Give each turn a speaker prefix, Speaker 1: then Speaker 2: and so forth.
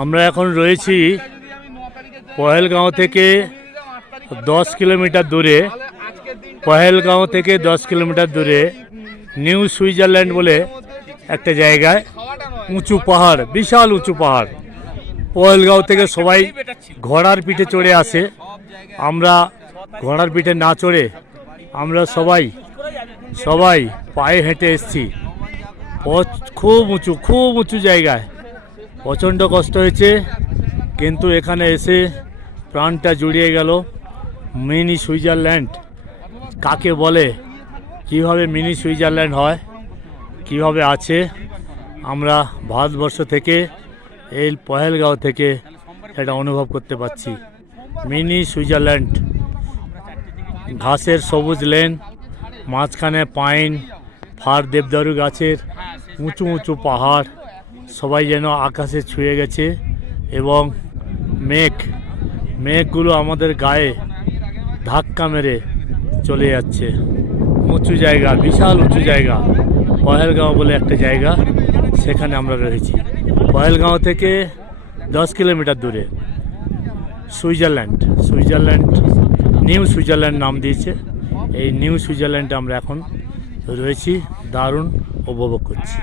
Speaker 1: আমরা এখন রয়েছি পহেলগাঁও থেকে দশ কিলোমিটার দূরে। পহেলগাঁও থেকে দশ কিলোমিটার দূরে নিউ সুইজারল্যান্ড বলে একটা জায়গায় উঁচু পাহাড় বিশাল উঁচু পাহাড়। পহেলগাঁও থেকে সবাই ঘোড়ার পিঠে চড়ে আসে। আমরা ঘোড়ার পিঠে না চড়ে আমরা সবাই সবাই পায়ে হেঁটে এসছি। খুব উঁচু খুব উঁচু জায়গায়। প্রচণ্ড কষ্ট হয়েছে, কিন্তু এখানে এসে প্রাণটা জুড়িয়ে গেল। মিনি সুইজারল্যান্ড, কাকে বলে? কীভাবে মিনি সুইজারল্যান্ড হয়? কীভাবে আছে? আমরা ভারতবর্ষ থেকে এই পহেলগাঁও থেকে এটা অনুভব করতে পারছি। মিনি সুইজারল্যান্ড, ঘাসের সবুজ লেন, মাঝখানে পাইন, ফার দেবদারু গাছের উঁচু উঁচু পাহাড় সবাই যেন আকাশে ছুঁয়ে গেছে এবং মেঘ, মেঘগুলো আমাদের গায়ে ধাক্কা মেরে চলে যাচ্ছে। উঁচু জায়গা, বিশাল উঁচু জায়গা, পহেলগাঁও বলে একটা জায়গা, সেখানে আমরা রয়েছি। পহেলগাঁও থেকে দশ কিলোমিটার দূরে। সুইজারল্যান্ড সুইজারল্যান্ড, নিউ সুইজারল্যান্ড নাম দিয়েছে। এই নিউ সুইজারল্যান্ডে আমরা এখন রয়েছি, দারুণ উপভোগ করছি।